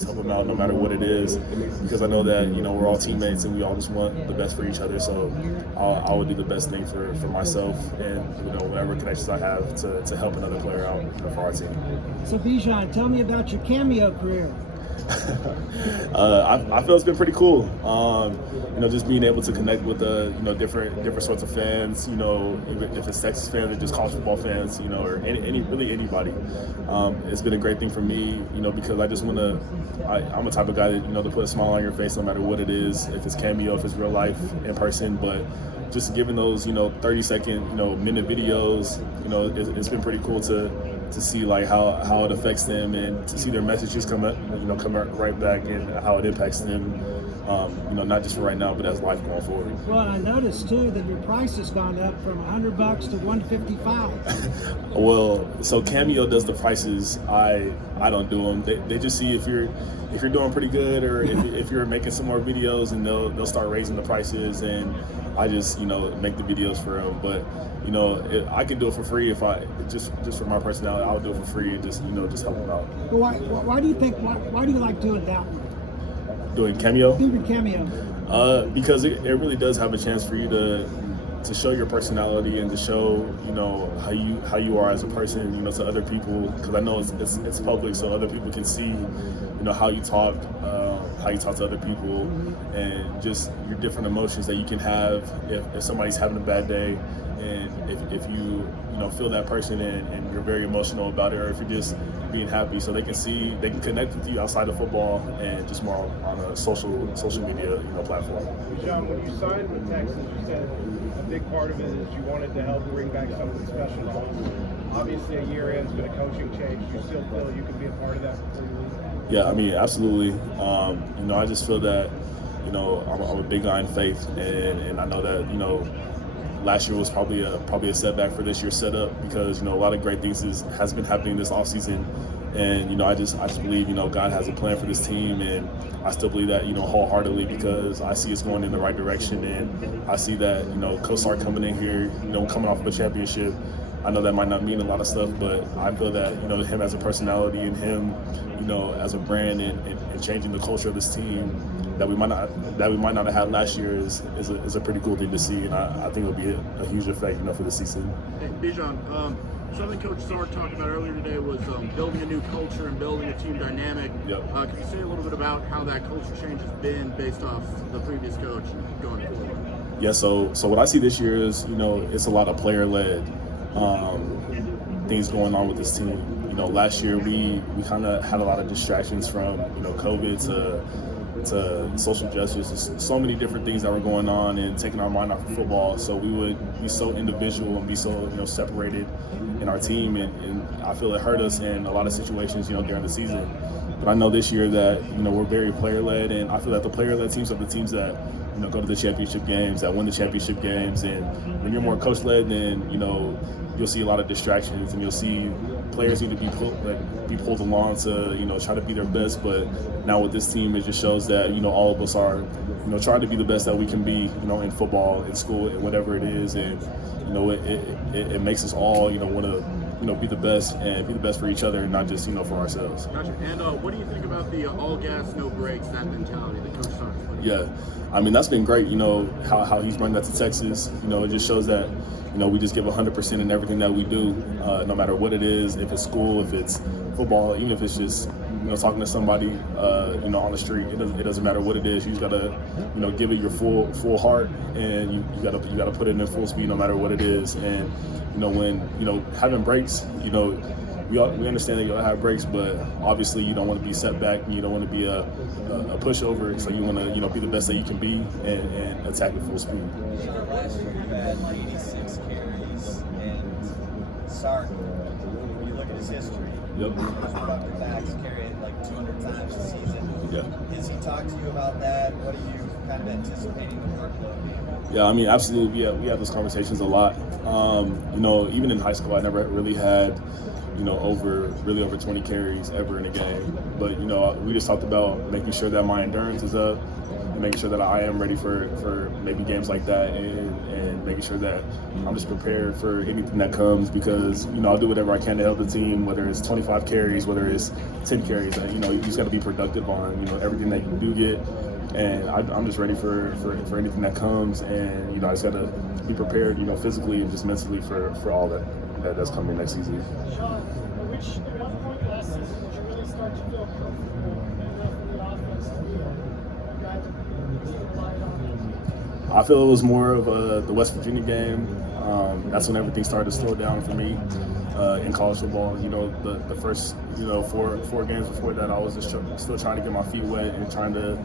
guys, help them out no matter what it is, because I know that, you know, we're all teammates and we all just want the best for each other. So I would do the best thing for myself and, you know, whatever connections I have to help another player out, you know, for our team. So Bijan, tell me about your Cameo career. I feel it's been pretty cool. You know, just being able to connect with you know, different sorts of fans. You know, if it's Texas fans or just college football fans, you know, or really anybody. It's been a great thing for me, you know, because I just want to. I'm a type of guy that, you know, to put a smile on your face no matter what it is. If it's Cameo, if it's real life in person, but just giving those, you know, 30-second, you know, minute videos, you know, it's been pretty cool to see like how it affects them and to see their messages come right back and how it impacts them, you know, not just for right now, but as life going forward. Well, I noticed too that your price has gone up from $100 to $155. Well, so Cameo does the prices. I don't do them. They just see if you're doing pretty good or if you're making some more videos, and they'll start raising the prices, and I just, you know, make the videos for them. But, you know, I could do it for free if I just for my personality. I would do it for free and just, you know, just help them out. But why do you think why do you like doing that one? Doing Cameo? Doing Cameo. Because it really does have a chance for you to show your personality and to show, you know, how you are as a person, you know, to other people. Because I know it's public, so other people can see, you know, how you talk to other people, and just your different emotions that you can have if somebody's having a bad day, and if you know, feel that person and you're very emotional about it, or if you're just being happy, so they can connect with you outside of football and just more on a social media, you know, platform. Bijan, when you signed with Texas, you said a big part of it is you wanted to help bring back something special to home. Obviously, a year in, it's been a coaching change. You still feel you can be a part of that before you leave? Yeah, I mean, absolutely. You know, I just feel that, you know, I'm a big guy in faith, and I know that, you know, last year was probably a setback for this year's setup, because, you know, a lot of great things has been happening this offseason, and, you know, I just believe, you know, God has a plan for this team, and I still believe that, you know, wholeheartedly, because I see it's going in the right direction, and I see that, you know, Coach Sark coming in here, you know, coming off of a championship. I know that might not mean a lot of stuff, but I feel that, you know, him as a personality and him, you know, as a brand and changing the culture of this team that we might not have had last year is a pretty cool thing to see, and I think it'll be a huge effect, you know, for the season. Hey, Bijan, something Coach Sark talked about earlier today was building a new culture and building a team dynamic. Yep. Can you say a little bit about how that culture change has been based off the previous coach going forward? Yeah, so what I see this year is, you know, it's a lot of player-led things going on with this team. You know, last year we kind of had a lot of distractions from, you know, COVID to social justice, so many different things that were going on and taking our mind off of football. So we would be so individual and be so, you know, separated in our team, and I feel it hurt us in a lot of situations, you know, during the season. But I know this year that, you know, we're very player-led, and I feel that the player-led teams are the teams that, you know, go to the championship games, that win the championship games. And when you're more coach-led, then, you know, you'll see a lot of distractions, and you'll see players need to be pulled along to, you know, try to be their best. But now with this team, it just shows that, you know, all of us are, you know, trying to be the best that we can be, you know, in football, in school, and whatever it is. And, you know, it makes us all, you know, want to, you know, be the best and be the best for each other, and not just, you know, for ourselves. Gotcha. And what do you think about the all gas, no brakes, that mentality that Coach Sark? Yeah, I mean, that's been great, you know, how he's running that to Texas. You know, it just shows that, you know, we just give 100% in everything that we do, no matter what it is, if it's school, if it's football, even if it's just, you know, talking to somebody, you know, on the street. It doesn't matter what it is. You just gotta, you know, give it your full heart, and you gotta put it in full speed, no matter what it is. And, you know, when, you know, having breaks, you know, we understand that you'll have breaks, but obviously you don't want to be set back, and you don't want to be a pushover. So you want to, you know, be the best that you can be and attack at full speed. Last year you had 86 carries, and Sark, when you look at his history, Yep. he was running backs carrying like 200 times a season. Yeah. Has he talked to you about that? What are you kind of anticipating the workload being? Yeah, I mean, absolutely. Yeah, we have those conversations a lot. You know, even in high school, I never really had, you know, over 20 carries ever in a game. But, you know, we just talked about making sure that my endurance is up, and making sure that I am ready for maybe games like that, and making making sure that I'm just prepared for anything that comes, because, you know, I'll do whatever I can to help the team, whether it's 25 carries, whether it's 10 carries. You know, you just got to be productive on, you know, everything that you do get. And I'm just ready for anything that comes, and, you know, I just got to be prepared, you know, physically and just mentally for all that's coming next season. Sean, at what point last season did you really start to feel comfortable enough in the offense to be a guy to rely on? I feel it was more of the West Virginia game. That's when everything started to slow down for me in college football. You know, the first, you know, four games before that, I was just still trying to get my feet wet and trying to,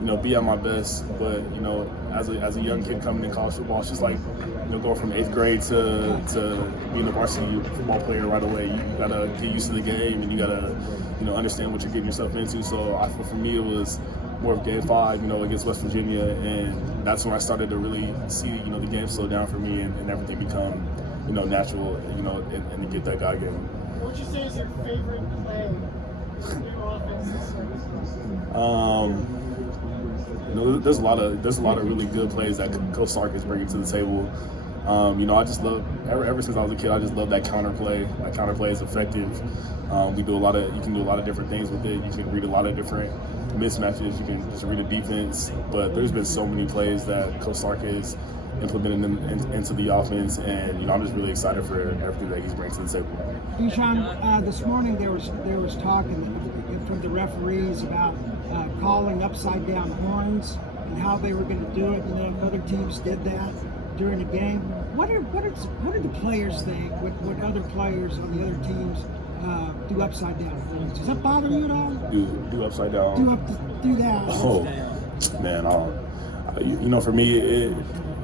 you know, be at my best. But, you know, as a young kid coming in college football, it's just like, you know, going from 8th grade to being a varsity football player right away. You gotta get used to the game, and you gotta, you know, understand what you're getting yourself into. So for me, it was more of Game 5, you know, against West Virginia, and that's when I started to really see, you know, the game slow down for me and everything become, you know, natural, you know, and to get that guy game. What would you say is your favorite play in the new offense this season? You know, there's a lot of really good plays that Coach Sark is bringing to the table. You know, I just love, ever since I was a kid, I just love that counter play. That counter play is effective. You can do a lot of different things with it. You can read a lot of different mismatches. You can just read a defense. But there's been so many plays that Coach Sark has implemented into the offense, and, you know, I'm just really excited for everything that he's bringing to the table. Bijan, this morning there was talk from the referees about calling upside down horns and how they were going to do it, and then other teams did that during the game. What do the players think? What other players on the other teams do upside down horns? Does that bother you at all? Do upside down? Do that? Oh man, you know, for me,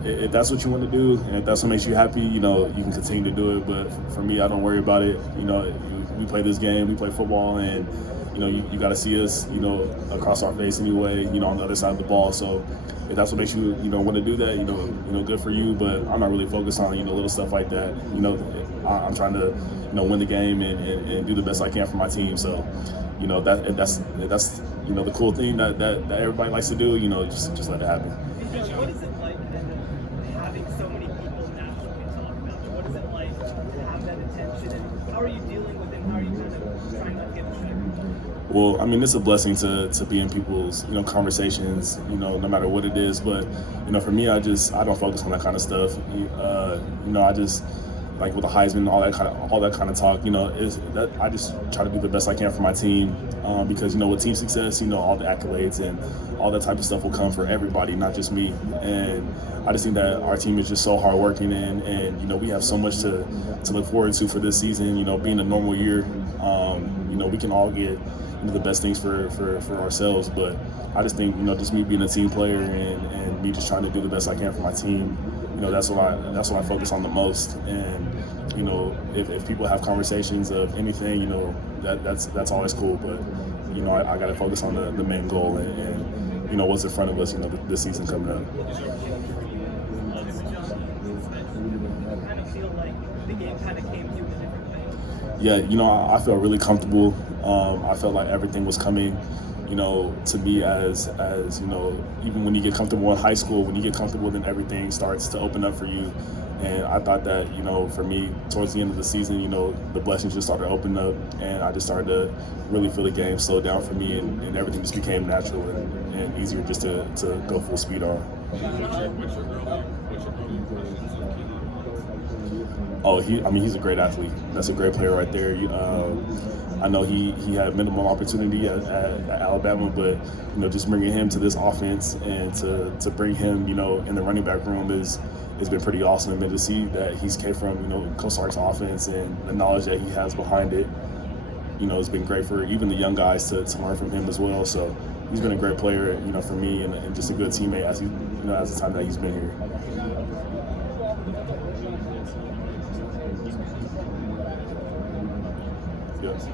if that's what you want to do, and if that's what makes you happy, you know, you can continue to do it. But for me, I don't worry about it. You know, we play this game, we play football, and, you know, you got to see us, you know, across our face anyway, you know, on the other side of the ball. So if that's what makes you, you know, want to do that, you know, good for you. But I'm not really focused on, you know, little stuff like that. You know, I'm trying to, you know, win the game and do the best I can for my team. So, you know, that's you know, the cool thing that everybody likes to do. You know, just let it happen. What is it like having so many people naturally talk about it? What is it like to have that attention, and how are you dealing with it? How are you kind of trying not to get distracted? Well, I mean, it's a blessing to be in people's, you know, conversations, you know, no matter what it is. But, you know, for me, I don't focus on that kind of stuff. You know, I just, like with the Heisman, all that kind of talk, you know, I just try to do the best I can for my team, because, you know, with team success, you know, all the accolades and all that type of stuff will come for everybody, not just me. And I just think that our team is just so hardworking, and you know, we have so much to look forward to for this season. You know, being a normal year, you know, we can all get, you know, the best things for ourselves. But I just think, you know, just me being a team player and me just trying to do the best I can for my team, you know, that's what I focus on the most. And, you know, if people have conversations of anything, you know, that's always cool. But, you know, I got to focus on the main goal and, you know, what's in front of us, you know, this season coming up. Kind of feel like the game kind of came to you in a different way. Yeah, you know, I felt really comfortable. I felt like everything was coming, you know, to me as you know, even when you get comfortable in high school, when you get comfortable, then everything starts to open up for you. And I thought that, you know, for me, towards the end of the season, you know, the blessings just started opening up, and I just started to really feel the game slow down for me, and everything just became natural and easier just to go full speed on. Oh, he's a great athlete. That's a great player right there. I know he had minimal opportunity at Alabama, but, you know, just bringing him to this offense and to bring him, you know, in the running back room has been pretty awesome. And to see that he's came from, you know, Coach Sark's offense and the knowledge that he has behind it, you know, it's been great for even the young guys to learn from him as well. So he's been a great player, you know, for me, and just a good teammate as the time that he's been here. Yes.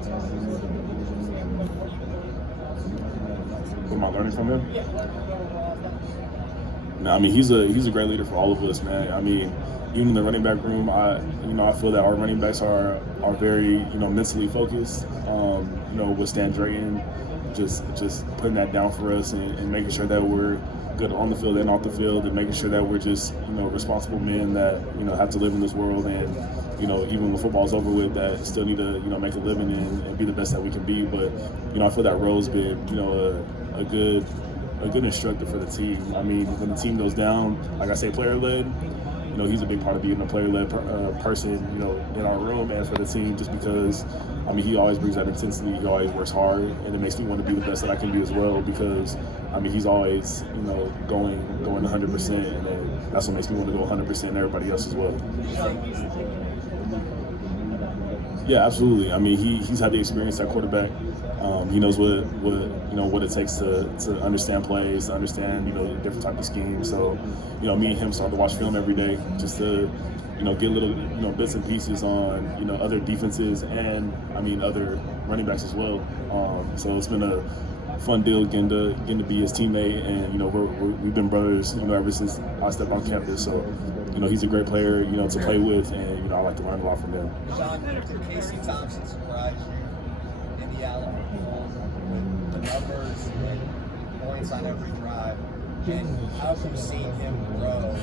What am I learning from him? No, I mean, he's a great leader for all of us, man. I mean, even in the running back room, I feel that our running backs are very, you know, mentally focused. You know, with Stan Drayton, just putting that down for us and making sure that we're good on the field and off the field, and making sure that we're just, responsible men that, have to live in this world, and, even when football's over with, that still need to, make a living and be the best that we can be. But, I feel that Ro's been, a good instructor for the team. I mean, when the team goes down, like I say, player-led, he's a big part of being a player-led person, in our room and for the team, just because, he always brings that intensity. He always works hard, and it makes me want to be the best that I can be as well, because, he's always, going 100%, and then that's what makes me want to go 100%, and everybody else as well. Yeah, absolutely. I mean, he's had the experience at quarterback. He knows what it takes to understand plays, to understand, different type of schemes. So, me and him start to watch film every day just to, get little, bits and pieces on, other defenses and, other running backs as well. So it's been a fun deal getting to be his teammate, and, we've been brothers, ever since I stepped on campus. So, he's a great player, to play with, and, I like to learn a lot from him. John, did Casey Thompson surprise you in the Alamo Bowl with the numbers and points on every drive? And how have you seen him grow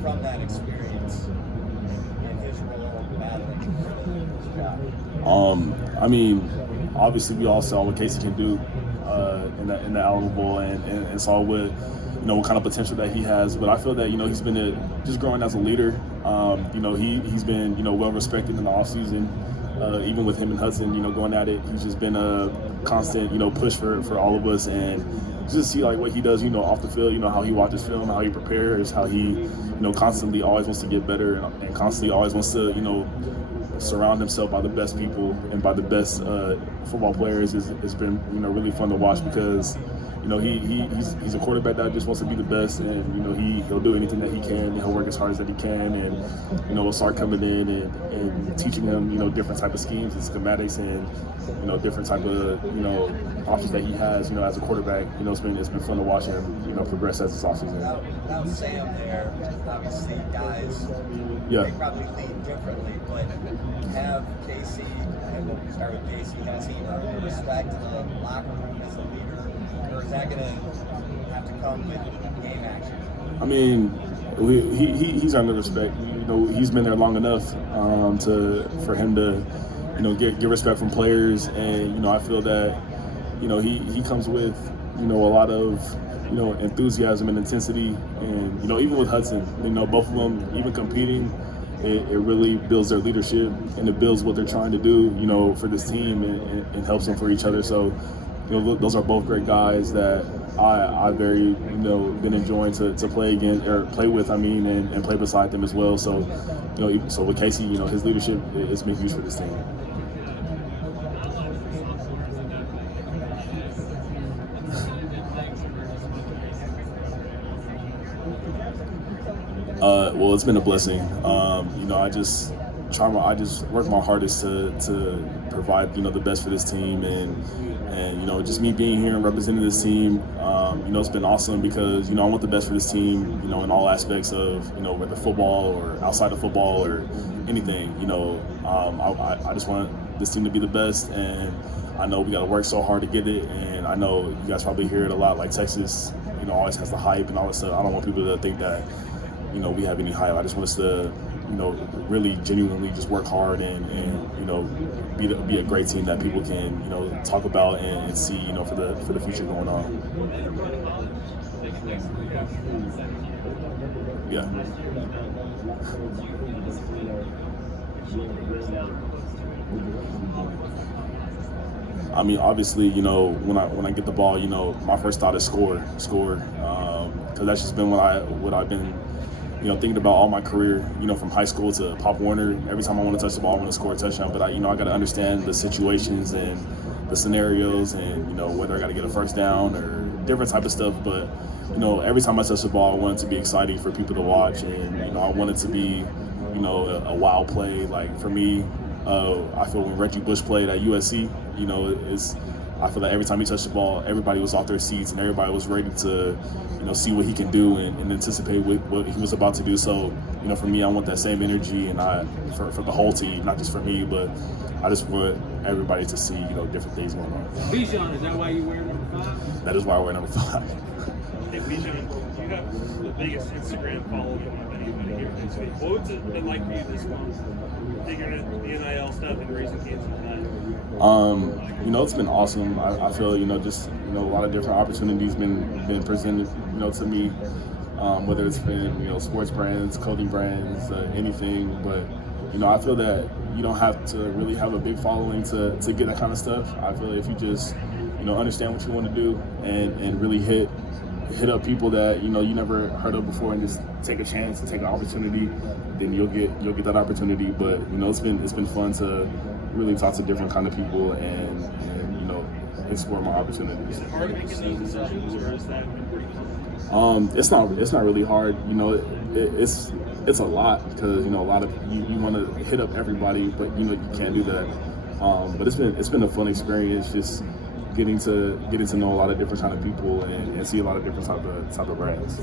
from that experience in his role battling his job? Obviously we all saw what Casey can do in the Alamo Bowl, and saw what kind of potential that he has. But I feel that he's been just growing as a leader. He's been well respected in the offseason. Even with him and Hudson, going at it, he's just been a constant push for all of us, and just see like what he does off the field, how he watches film, how he prepares, how he constantly always wants to get better, and constantly always wants to surround himself by the best people and by the best football players. It's been really fun to watch, because he's a quarterback that just wants to be the best, and he'll do anything that he can, and he'll work as hard as that he can, and we'll start coming in and teaching him different type of schemes and schematics, and different type of options that he has as a quarterback. It's been fun to watch him progress as this offseason. Now Sam there, obviously guys, yeah, they probably lead differently, but have Casey, and we'll start with Casey, has he earned the respect in the locker room as a leader, or is that going to have to come with game action? He's earned the respect. He's been there long enough for him to get respect from players, and I feel that he comes with a lot of enthusiasm and intensity, and even with Hudson, both of them, even competing, it really builds their leadership, and it builds what they're trying to do for this team, and helps them for each other. So those are both great guys that I very been enjoying to play with, and play beside them as well. So so with Casey, his leadership has been huge for this team. Well, it's been a blessing. I just work my hardest to provide the best for this team, and just me being here and representing this team, it's been awesome, because I want the best for this team, in all aspects of whether football or outside of football or anything. I just want this team to be the best, and I know we got to work so hard to get it, and I know you guys probably hear it a lot, like Texas always has the hype and all that stuff. I don't want people to think that we have any hype. I just want us to really genuinely just work hard and be a great team that people can talk about and see for the future going on. Yeah. Obviously, when I get the ball, my first thought is score, because that's just been what I've been thinking about all my career, from high school to Pop Warner. Every time I want to touch the ball, I want to score a touchdown. But I got to understand the situations and the scenarios, and whether I got to get a first down or different type of stuff. But every time I touch the ball, I want it to be exciting for people to watch, and I want it to be a wow play. Like for me, I feel when Reggie Bush played at USC, I feel like every time he touched the ball, everybody was off their seats and everybody was ready to, see what he can do and anticipate what he was about to do. So, for me, I want that same energy, and for the whole team, not just for me, but I just want everybody to see, different things going on. Bijan, is that why you wear number 5? That is why I wear number 5. Hey, Bijan, you have the biggest Instagram following of anybody here this week. What was it been like for you this month, figuring out the NIL stuff and raising kids and that? It's been awesome. I feel, just, a lot of different opportunities been presented, to me, whether it's been, sports brands, clothing brands, anything. But, I feel that you don't have to really have a big following to get that kind of stuff. I feel if you just, understand what you want to do and really hit up people that, you never heard of before and just take a chance and take an opportunity, then you'll get that opportunity. But, it's been fun to really talk to different kind of people and explore my opportunities. Is it hard making those decisions, or is that been pretty fun? It's not really hard. It's a lot because a lot of you want to hit up everybody, but you can't do that. But it's been a fun experience, just getting to know a lot of different kind of people and see a lot of different type of brands.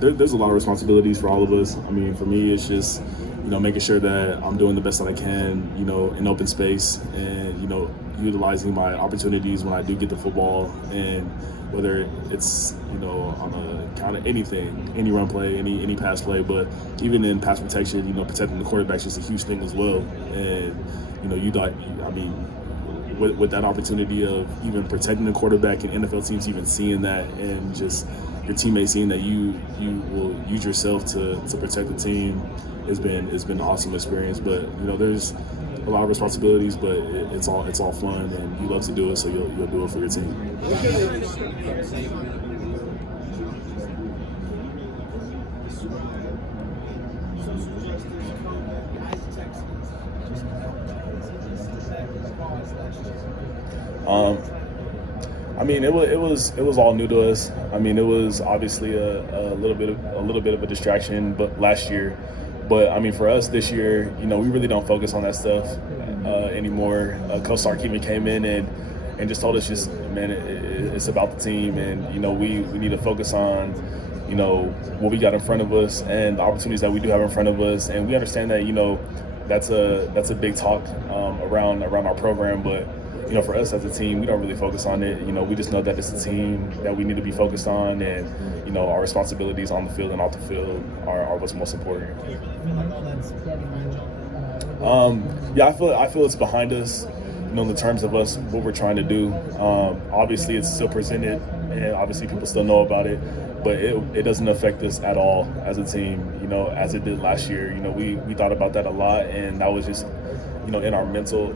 There's a lot of responsibilities for all of us. For me, it's just, making sure that I'm doing the best that I can, in open space and, utilizing my opportunities when I do get the football, and whether it's, on a kind of anything, any run play, any pass play, but even in pass protection, protecting the quarterback is just a huge thing as well. And, with that opportunity of even protecting the quarterback and NFL teams even seeing that, and just your teammates seeing that you will use yourself to protect the team, has been an awesome experience. But there's a lot of responsibilities, but it's all fun, and you love to do it, so you'll do it for your team. It was all new to us. It was obviously a little bit of a distraction, but last year. But for us this year, we really don't focus on that stuff anymore. Coach Sarkisian came in and just told us, it's about the team, and we need to focus on what we got in front of us and the opportunities that we do have in front of us, and we understand that that's a big talk around our program, but for us as a team, we don't really focus on it. We just know that it's a team that we need to be focused on, and our responsibilities on the field and off the field are what's most important. I feel it's behind us. In the terms of us, what we're trying to do. Obviously, it's still presented, and obviously people still know about it, but it doesn't affect us at all as a team. As it did last year. We thought about that a lot, and that was just in our mental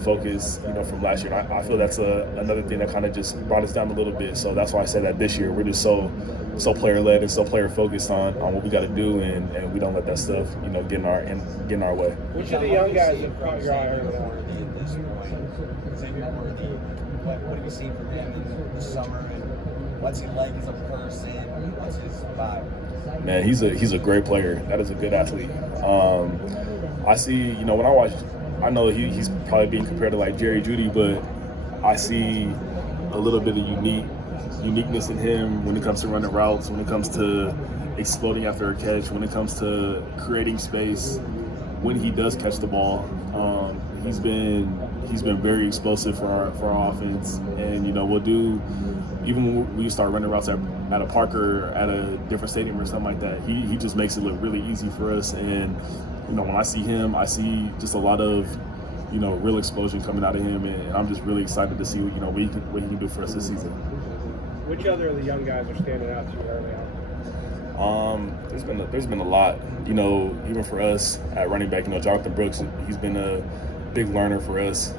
focus, from last year. I feel that's another thing that kind of just brought us down a little bit. So that's why I said that this year we're just so player led and so player focused on what we got to do, and we don't let that stuff get in our way. Which of the young guys have caught your eye early on? What have you seen from him in the summer, and what's he like as a person? What's his vibe? Man, he's a great player. That is a good athlete. I see, when I watch, I know he's probably being compared to like Jerry Jeudy, but I see a little bit of uniqueness in him when it comes to running routes, when it comes to exploding after a catch, when it comes to creating space. When he does catch the ball, he's been very explosive for our offense, and we'll do, even when we start running routes at a park or at a different stadium or something like that, he just makes it look really easy for us. And when I see him, I see just a lot of real explosion coming out of him, and I'm just really excited to see what he can do for us this season. Which other of the young guys are standing out to you early on? There's been a lot, even for us at running back. Jonathan Brooks, he's been a big learner for us.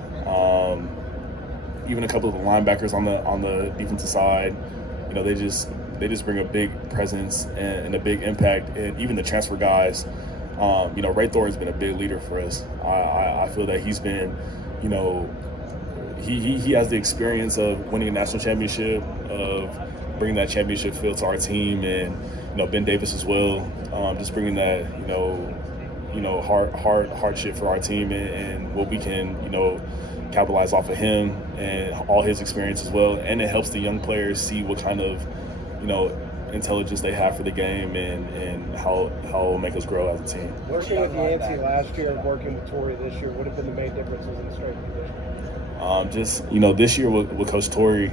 Even a couple of the linebackers on the defensive side, they just bring a big presence and a big impact. And even the transfer guys, Ray Thor has been a big leader for us. I feel that he's been, he has the experience of winning a national championship, of bringing that championship feel to our team, and Ben Davis as well, just bringing that hardship for our team, and what we can capitalize off of him and all his experience as well. And it helps the young players see what kind of intelligence they have for the game and how it will make us grow as a team. Working with Yancey last year and working with Torrey this year, what have been the main differences in the strength and conditioning? Just, this year with Coach Torrey,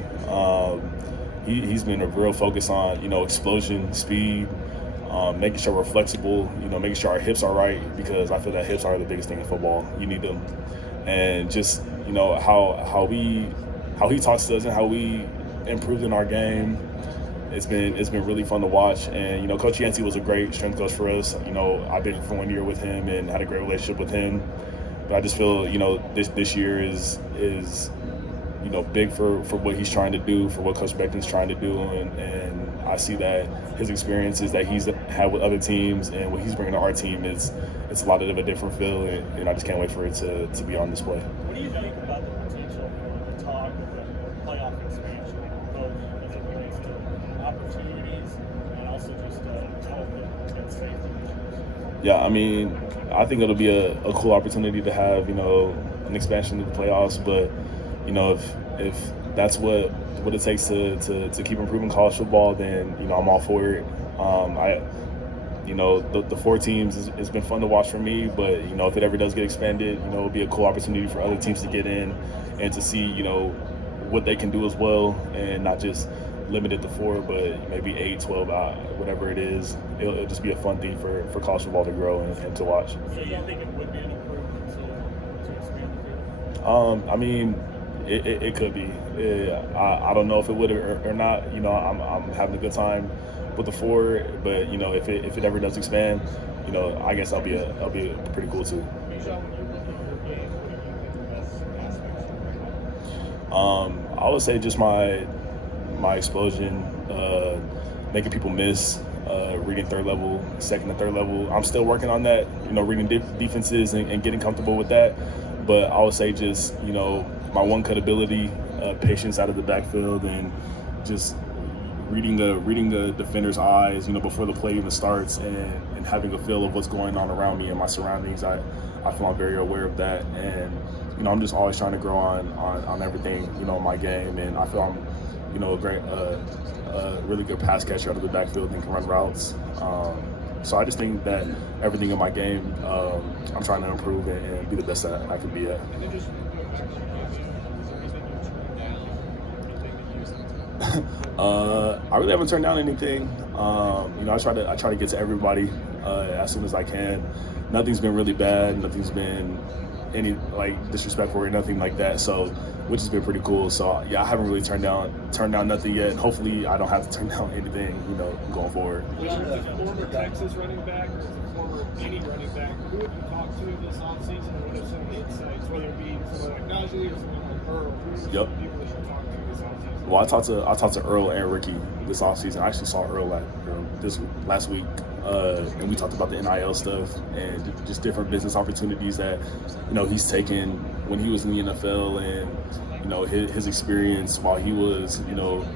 he's been a real focus on, explosion, speed, making sure we're flexible, making sure our hips are right, because I feel that hips are the biggest thing in football. You need them. And just, how he talks to us and how we improved in our game. It's been really fun to watch. And, Coach Yancey was a great strength coach for us. I've been for 1 year with him and had a great relationship with him. But I just feel, this year is big for what he's trying to do, for what Coach Beckton's trying to do. And I see that his experiences that he's had with other teams and what he's bringing to our team it's a lot of a different feel. And I just can't wait for it to be on display. What do you think about the potential for the talk of the playoff expansion, both as it relates to opportunities and also just health and safety? Yeah, I think it'll be a cool opportunity to have, an expansion of the playoffs. But, if that's what it takes to keep improving college football, then, I'm all for it. The 4 teams has been fun to watch for me, but, if it ever does get expanded, it'll be a cool opportunity for other teams to get in and to see, what they can do as well, and not just limited to 4, but maybe 8, 12, whatever it is. It'll just be a fun thing for college football to grow and to watch. So you think it would be an improvement to expand the field? It could be. I don't know if it would or not. I'm having a good time with the 4, but if it ever does expand, I guess I'll be pretty cool too. Bijan, when you're looking at your game, what do you think the best aspects are? I would say just my explosion, making people miss, reading third level, second and third level. I'm still working on that, reading defenses and getting comfortable with that. But I would say just, my one-cut ability, patience out of the backfield, and just reading the defender's eyes, before the play even starts, and having a feel of what's going on around me and my surroundings. I feel I'm very aware of that. And, I'm just always trying to grow on everything, in my game. And I feel I'm, a great, really good pass catcher out of the backfield and can run routes. So I just think that everything in my game, I'm trying to improve and be the best that I can be at. I really haven't turned down anything. I try to get to everybody as soon as I can. Nothing's been really bad. Nothing's been any disrespectful or nothing like that. So, which has been pretty cool. So yeah, I haven't really turned down nothing yet. And hopefully, I don't have to turn down anything, going forward. Was it a former Texas running back or former any running back? Who have you talked to this offseason? What are some of the insights, whether it be someone like Najee or someone like Earl? Who are some people that you talked to this offseason? Well, I talked to Earl and Ricky this offseason. I actually saw Earl last week, and we talked about the NIL stuff and just different business opportunities that he's taken when he was in the NFL, and his experience while he was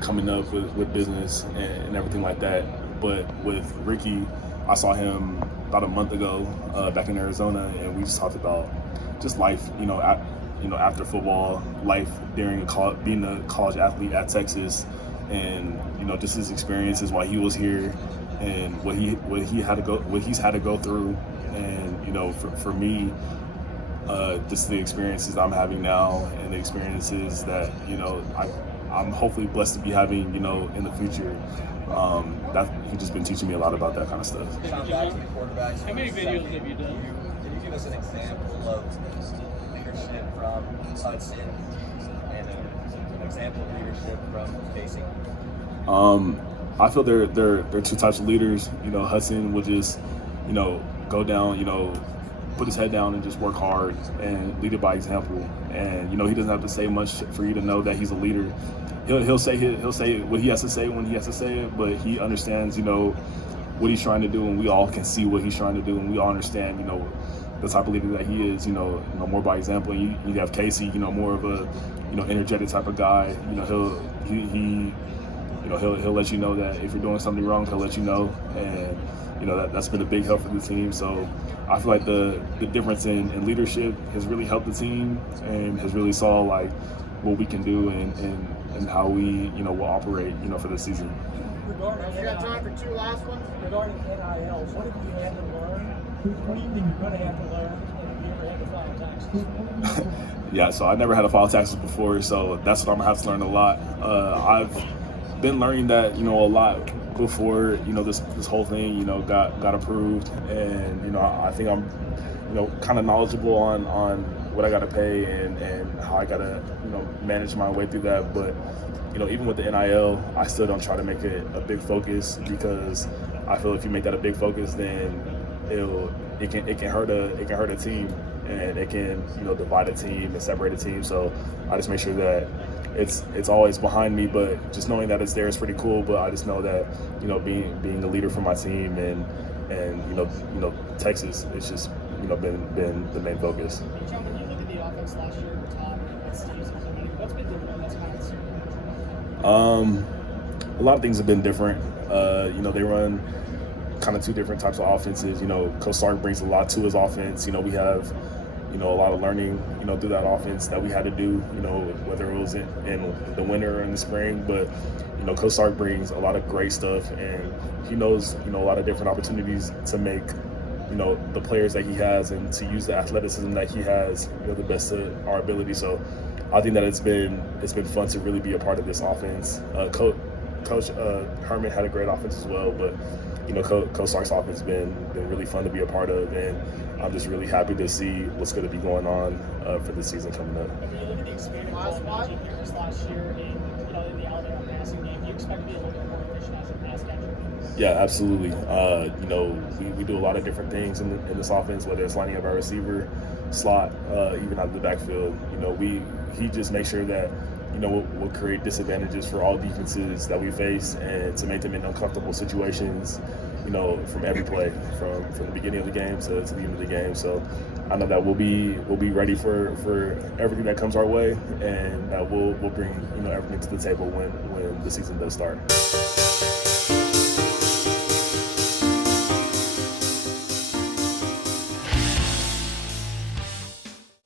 coming up with business and everything like that. But with Ricky, I saw him about a month ago back in Arizona, and we just talked about just life, after football, life during being a college athlete at Texas, and just his experiences while he was here, and what he's had to go through, and for me, just the experiences I'm having now and the experiences that I'm hopefully blessed to be having in the future. That he's just been teaching me a lot about that kind of stuff. Back to the quarterbacks. How many videos have you done? Can you give us an example of leadership from Hudson and an example of leadership from Casey? I feel there are 2 types of leaders. Hudson would just go down, put his head down and just work hard and lead it by example. And he doesn't have to say much for you to know that he's a leader. He'll say what he has to say when he has to say it, but he understands what he's trying to do, and we all can see what he's trying to do, and we all understand the type of leader that he is. More by example. And you have Casey, more of a energetic type of guy. He'll let you know that if you're doing something wrong, he'll let you know, and that's been a big help for the team. So I feel like the difference in leadership has really helped the team and has really saw what we can do and how we will operate for the season. Regarding You got time for two last ones? Regarding NIL, what have you had to learn? What do you think you're going to have to learn? And have you ever had to file taxes? Yeah, so I never had to file taxes before, so that's what I'm gonna have to learn a lot. I've been learning that, a lot before, this whole thing, got approved, and I think I'm, kind of knowledgeable on what I got to pay and how I got to, manage my way through that. But even with the NIL, I still don't try to make it a big focus, because I feel if you make that a big focus, then it can hurt a team, and it can divide a team and separate a team. So I just make sure that it's always behind me, but just knowing that it's there is pretty cool. But I just know that being a leader for my team and Texas, it's just been the main focus. John, when you look at the offense last year, Tom and Steve's implementing, what's been different this past year? A lot of things have been different. They run kind of two different types of offenses. Coach Sark brings a lot to his offense. We have a lot of learning through that offense that we had to do, whether it was in the winter or in the spring. But Coach Sark brings a lot of great stuff, and he knows a lot of different opportunities to make the players that he has and to use the athleticism that he has the best of our ability. So I think that it's been fun to really be a part of this offense. Coach Herman had a great offense as well, but Coach Sark's offense has been really fun to be a part of, and I'm just really happy to see what's going to be going on for the season coming up. When you look at the expanded ball years last year in the Alabama passing game, do you expect to be a little bit more efficient as a pass catcher? Yeah, absolutely. We do a lot of different things in this offense, whether it's lining up our receiver, slot, even out of the backfield. He just makes sure that we'll create disadvantages for all defenses that we face, and to make them in uncomfortable situations, from every play, from the beginning of the game to the end of the game. So I know that we'll be ready for everything that comes our way, and that we'll bring everything to the table when the season does start.